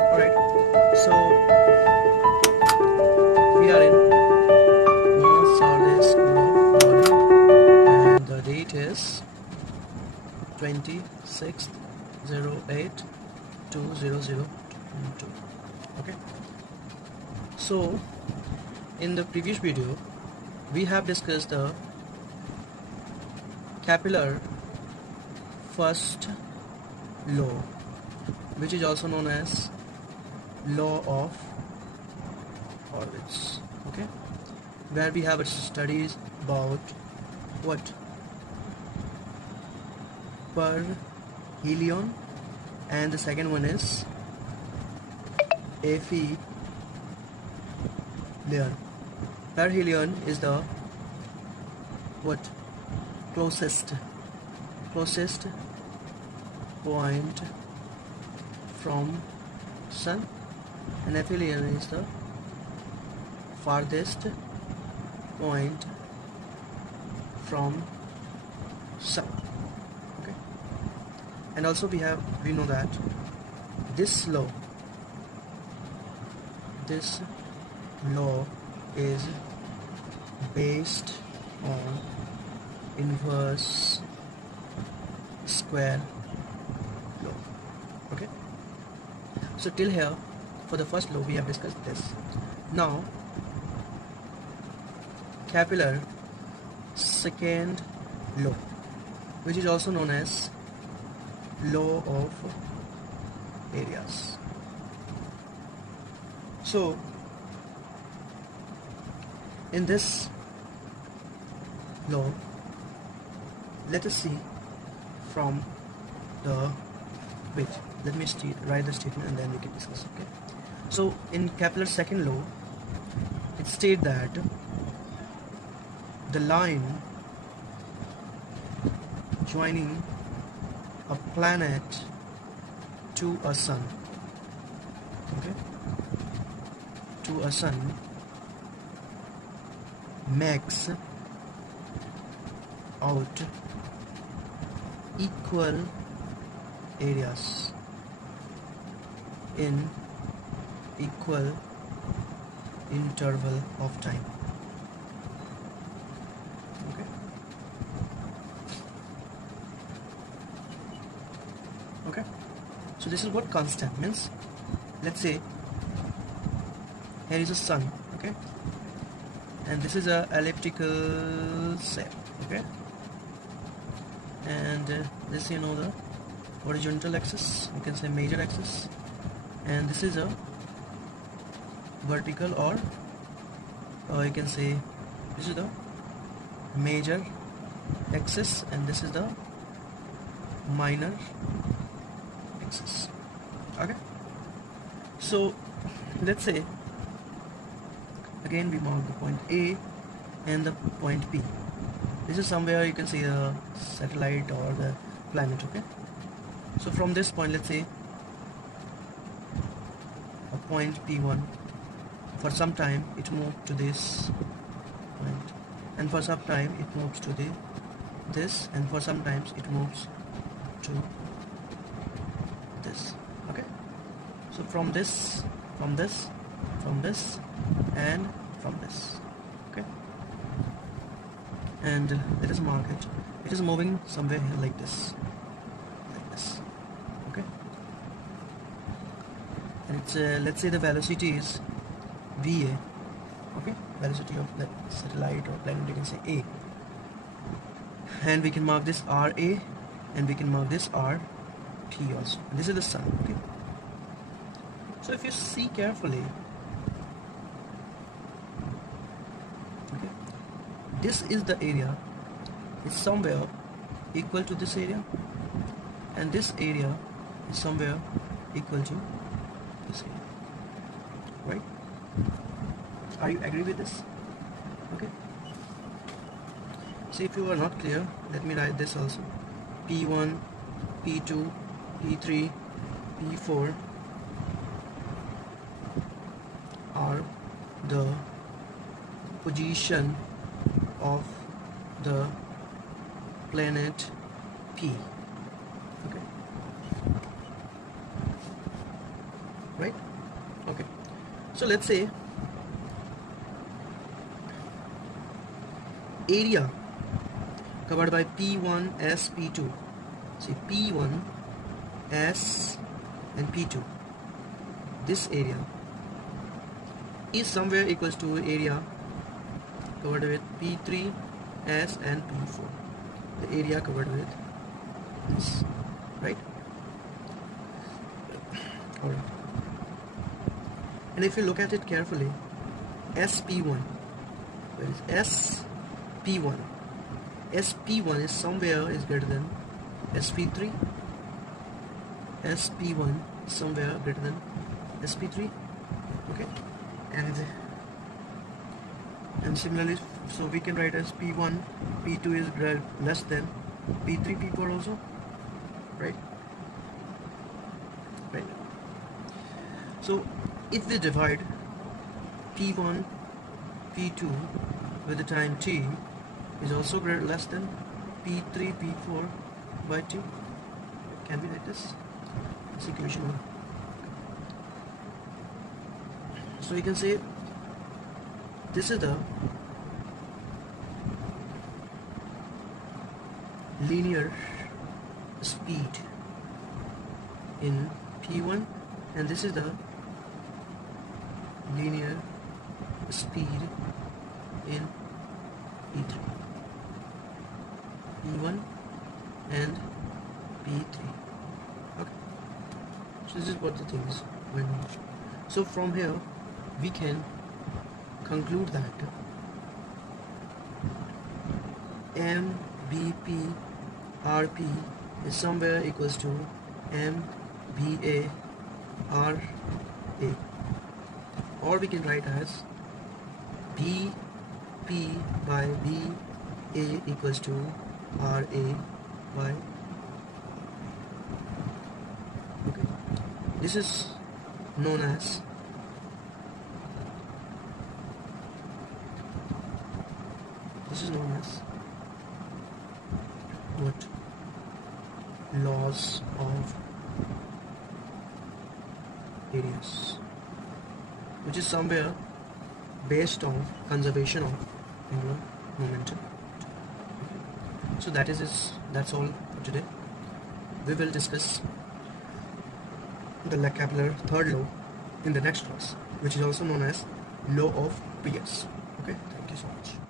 Alright, so we are in Maa Sarde School of Body, and the date is 26/08/2002. Okay, so in the previous video we have discussed the Kepler first law, which is also known as law of orbits. Okay, where we have studies about what perihelion, and the second one is aphelion. Perihelion is the what closest point from sun, and aphelion is the farthest point from sun. Okay, and also we know that this law is based on inverse square law. Okay, so till here for the first law we have discussed this. Now Kepler second law, which is also known as law of areas. So in this law, let us see from the let me write the statement and then we can discuss. Okay, so in Kepler's second law, it states that the line joining a planet to a sun, okay, to a sun, makes out equal areas in equal interval of time. Okay, okay, so this is what constant means. Let's say here is a sun, okay, and this is a elliptical shape, okay, and this the horizontal axis, you can say major axis, and this is a vertical, or you can say this is the major axis, and this is the minor axis. Okay, so let's say again we mark the point A and the point B. This is somewhere you can see the satellite or the planet. Okay, so from this point, let's say a point P1, for some time it moved to this point, and for some time it moves to this, and for some times it moves to this. Okay, so from this, and from this. Okay, and let us mark it. It is moving somewhere here like this. Okay, and it's let's say the velocity is VA. Okay, velocity of the satellite or planet, you can say A, and we can mark this RA, and we can mark this RP also. And this is the sun. Okay, so if you see carefully, okay, this is the area. It's somewhere equal to this area, and this area is somewhere equal to this area, right? Are you agree with this? Okay, so if you are not clear, let me write this also. P1, P2, P3, P4 are the position of the planet P. Okay, right? Okay, so let's say area covered by P1 S P2. See, P1 S and P2, this area is somewhere equals to area covered with P3 S and P4, the area covered with this, right? Alright, and if you look at it carefully, SP1, where is SP1? SP1 is somewhere is greater than SP3. SP1 is somewhere greater than SP3. Okay, and similarly, so we can write as P1, P2 is less than P3, P4 also, right? Right. So if we divide P1, P2 with the time t is also less than P3, P4 by t, can we write this equation 1? So we can say this is the linear speed in P1, and this is the linear speed in P3, P1 and P3. Okay, so this is what the thing is going on. So from here we can conclude that MBP RP is somewhere equals to MBA RA, or we can write as BP by BA equals to RA by, okay, this is known as what? Laws of areas, which is somewhere based on conservation of angular momentum. So that's all for today. We will discuss the Kepler third law in the next class, which is also known as law of Pierce. Okay, thank you so much.